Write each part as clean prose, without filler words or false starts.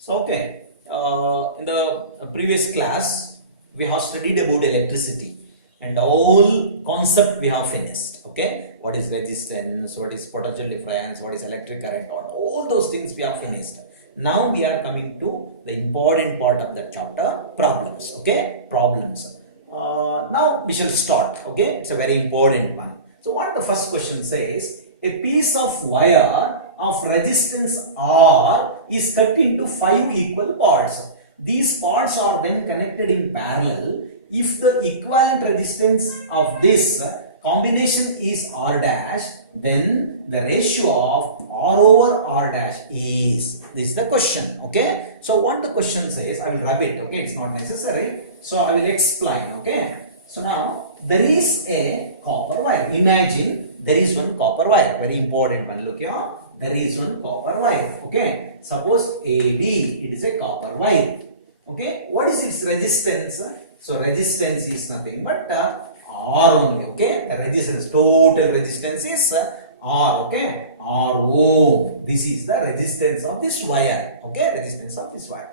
So, okay, in the previous class, we have studied about electricity and all concept we have finished. Okay, what is resistance, what is potential difference, what is electric current, all those things we have finished. Now we are coming to the important part of the chapter, problems. Okay, problems. Now we shall start. Okay, it's a very important one. So, what the first question says, a piece of wire of resistance R is cut into 5 equal parts. These parts are then connected in parallel. If the equivalent resistance of this combination is R dash, then the ratio of R over R dash is. This is the question. Okay. So what the question says, I will rub it. Okay, it's not necessary. So I will explain. Okay. So now there is a copper wire. Imagine there is one copper wire. Very important one. Look here. There is one copper wire. Okay. Suppose AB, it is a copper wire. Okay. What is its resistance? So resistance is nothing but R only. Okay. The resistance, total resistance is R. Okay. R ohm. This is the resistance of this wire. Okay. Resistance of this wire.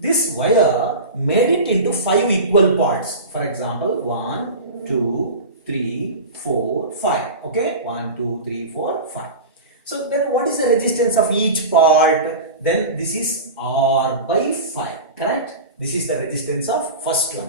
This wire made it into 5 equal parts. For example, 1, 2, 3, 4, 5. Okay. 1, 2, 3, 4, 5. So then what is the resistance of each part? Then this is R by 5. Correct? This is the resistance of first one.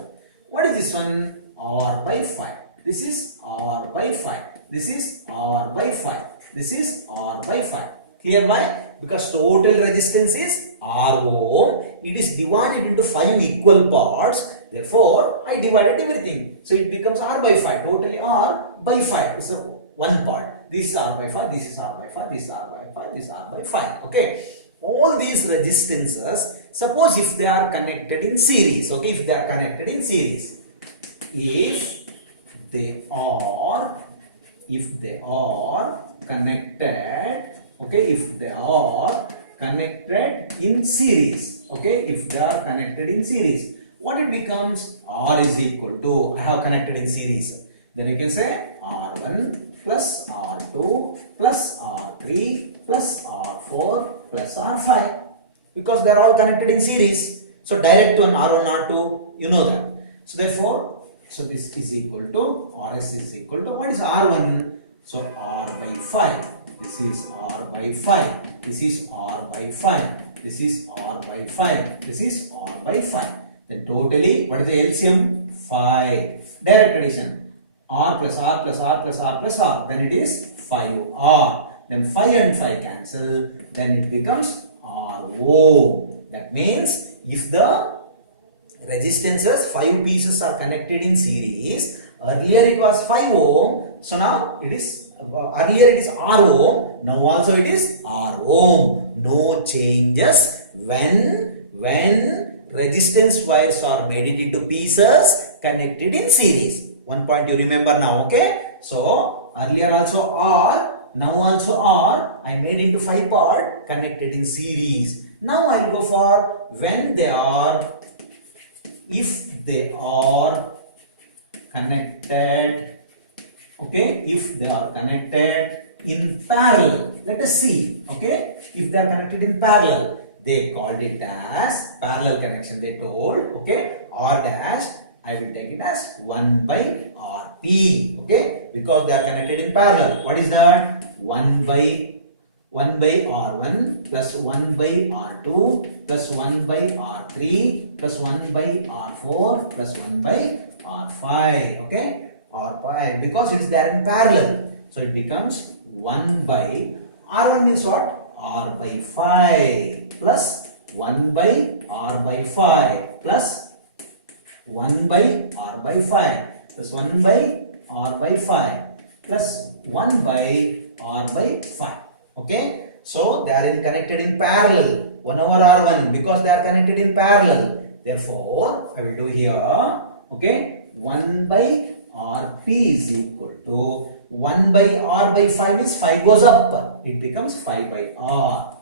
What is this one? R by 5. This is R by 5. This is R by 5. This is R by 5. Clear why? Because total resistance is R ohm. It is divided into 5 equal parts. Therefore, I divided everything. So it becomes R by 5. Totally R by 5. So one part. This is R by 5. This is R by 5. This is R by 5. This is R by 5. Okay. All these resistances, suppose if they are connected in series. Okay. If they are connected in series. If they are connected, okay, if they are connected in series, okay, if they are connected in series, what it becomes? R is equal to, I have connected in series, then you can say R1 plus R2 plus R3 plus R4 plus R5, because they are all connected in series. So direct one R1, R2, you know that. So therefore, so this is equal to, RS is equal to, what is R1? So R by 5. This is R by 5. This is R by 5. This is R by 5. This is R by 5. Then totally, what is the LCM? 5. Direct addition. R plus R plus R plus R plus R. Then it is 5R. Then 5 and 5 cancel. Then it becomes RO. That means if the resistances 5 pieces are connected in series, earlier it was 5 ohm, so now it is earlier it is R ohm, now also it is R ohm. No changes when resistance wires are made into pieces connected in series. One point you remember now. Okay, so earlier also R, now also R, I made into 5 part connected in series. Now I will go for when they are, if they are connected, okay, if they are connected in parallel, let us see. Okay, if they are connected in parallel, they called it as parallel connection, they told. Okay, R dash, I will take it as 1 by RP. Okay, because they are connected in parallel. What is that? 1 by R1 plus 1 by R2 plus 1 by R3 plus 1 by R4 plus 1 by R5. Okay, R5, because it is there in parallel. So it becomes 1 by R1 means what? R by 5 plus 1 by R by 5 plus 1 by R by 5 plus 1 by R by 5 plus 1 by R by 5. Okay, so they are connected in parallel, 1 over R1, because they are connected in parallel. Therefore, I will do here, okay, 1 by RP is equal to 1 by R by 5 is 5 goes up. It becomes 5 by R.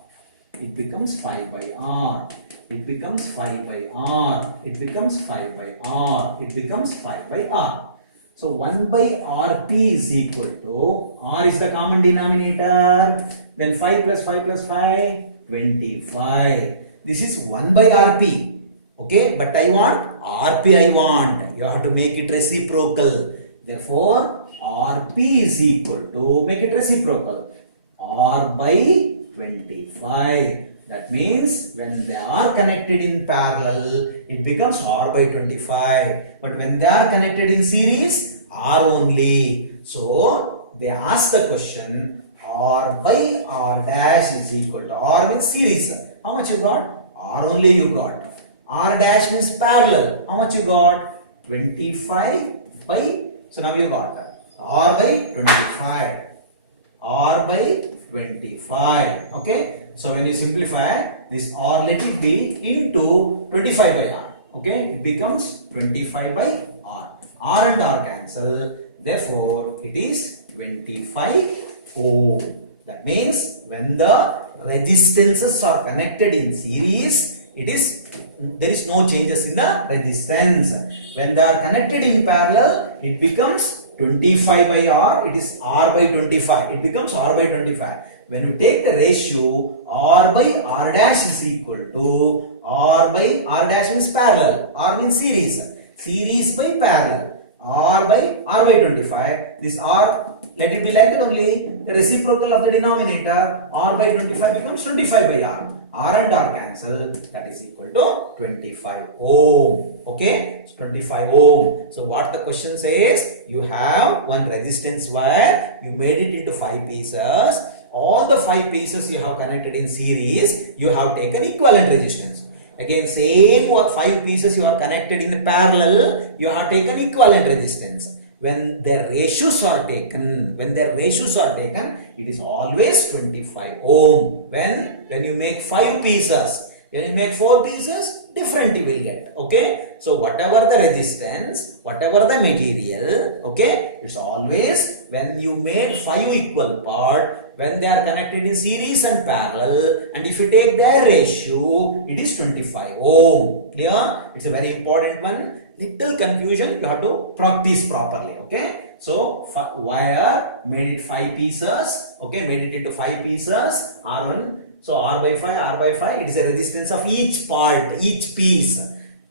It becomes 5 by R. It becomes 5 by R. It becomes 5 by R. It becomes 5 by R. So 1 by Rp is equal to, R is the common denominator, then 5 plus 5 plus 5, 25. This is 1 by RP. Okay, but I want RP I want. You have to make it reciprocal. Therefore, RP is equal to, make it reciprocal, R by 25. That means when they are connected in parallel, it becomes R by 25. But when they are connected in series, R only. So, they ask the question, R by R dash is equal to, R means series. How much you got? R only you got. R dash means parallel. How much you got? 25 by, so now you got that. R by 25. R by 25. Okay. So when you simplify this R, let it be into 25 by R. Okay. It becomes 25 by R. R and R cancel. Therefore, it is 25 ohm. That means when the resistances are connected in series, there is no changes in the resistance. When they are connected in parallel, it becomes 25 by R. It is R by 25. It becomes R by 25. When you take the ratio, R by R dash is equal to R by R dash means parallel. R means series. Series by parallel. R by 25. This R, let it be like that only. The reciprocal of the denominator, R by 25 becomes 25 by R. R and R cancel. That is equal to 25 ohm. Okay, so 25 ohm. So what the question says, you have one resistance wire, you made it into 5 pieces. All the 5 pieces you have connected in series, you have taken equivalent resistance. Again, same 5 pieces you are connected in the parallel, you have taken equivalent resistance. When their ratios are taken, it is always 25 ohm. When you make 5 pieces, when you make 4 pieces, different you will get. Okay, so whatever the resistance, whatever the material, okay, it's always when you made 5 equal part, when they are connected in series and parallel, and if you take their ratio, it is 25 ohm. Clear? It's a very important one. Little confusion, you have to practice properly. Okay, so wire made it 5 pieces. Okay, made it into 5 pieces. R1. So R by 5, it is a resistance of each part, each piece.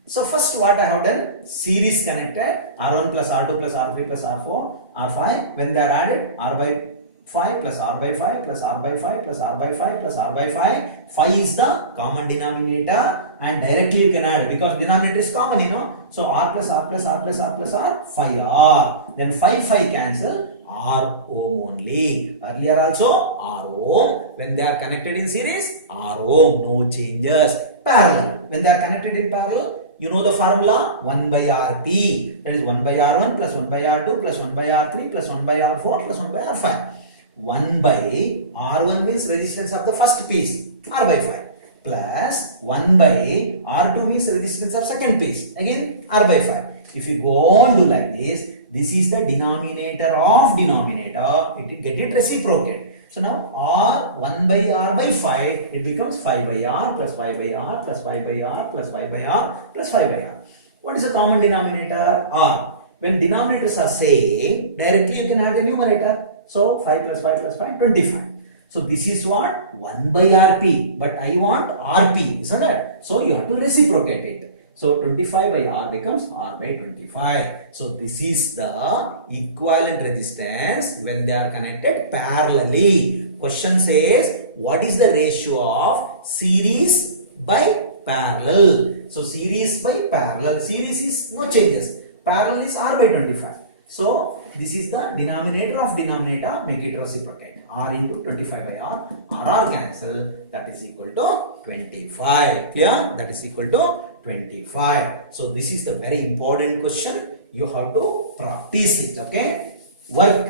So first what I have done, series connected, R1 plus R2 plus R3 plus R4, R5. When they are added, R by 5 plus R by 5 plus R by 5 plus R by 5 plus R by 5. 5 is the common denominator and directly you can add because denominator is common, you know. So R plus R plus R plus R plus R, 5R. Then 5 cancel, R ohm only. Earlier also R ohm. When they are connected in series, R ohm, no changes. Parallel. When they are connected in parallel, you know the formula 1 by RP. That is 1 by R1 plus 1 by R2 plus 1 by R3 plus 1 by R4 plus 1 by R5. 1 by R1 means resistance of the first piece, R by 5, plus 1 by R2 means resistance of second piece, again R by 5. If you go on do like this is the denominator of denominator, it get it reciprocated. So now R 1 by R by 5, it becomes 5 by R plus 5 by R plus 5 by R plus 5 by R plus 5 by R. What is the common denominator? R. When denominators are same, directly you can add the numerator. So 5 plus 5 plus 5, 25. So this is what? 1 by RP. But I want RP, isn't it? So you have to reciprocate it. So 25 by R becomes R by 25. So this is the equivalent resistance when they are connected parallelly. Question says, what is the ratio of series by parallel? So series by parallel. Series is no changes. Parallel is R by 25. So this is the denominator of denominator, make it reciprocate. R into 25 by R, RR cancel, that is equal to 25. Clear? That is equal to 25. So this is the very important question. You have to practice it. Okay? Work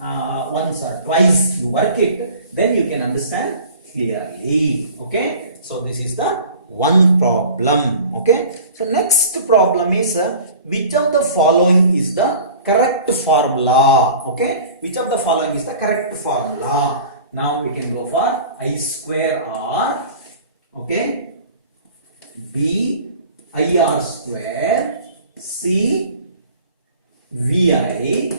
once or twice you work it, then you can understand clearly. Okay? So this is the one problem. Okay? So next problem is which of the following is the correct formula? Okay, which of the following is the correct formula? Now we can go for I square R, okay, B IR square, C VI,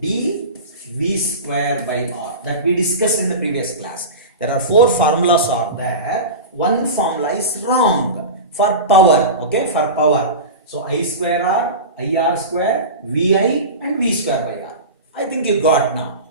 D V square by R, that we discussed in the previous class. There are 4 formulas are there. One formula is wrong for power. Okay, for power. So I square R, IR square, VI and V square by R. I think you got now.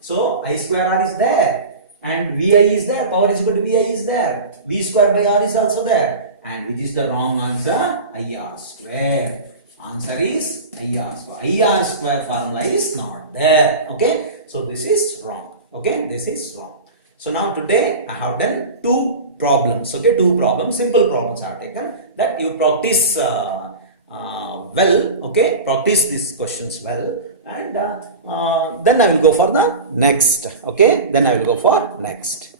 So I square R is there and VI is there. Power is equal to VI is there. V square by R is also there. And which is the wrong answer? IR square. Answer is IR square. IR square formula is not there. Okay. So this is wrong. Okay. This is wrong. So now today I have done 2 problems. Okay. 2 problems. Simple problems I have taken. That you practice well. Okay. Practice these questions well. And then I will go for the next. Okay. Then I will go for next.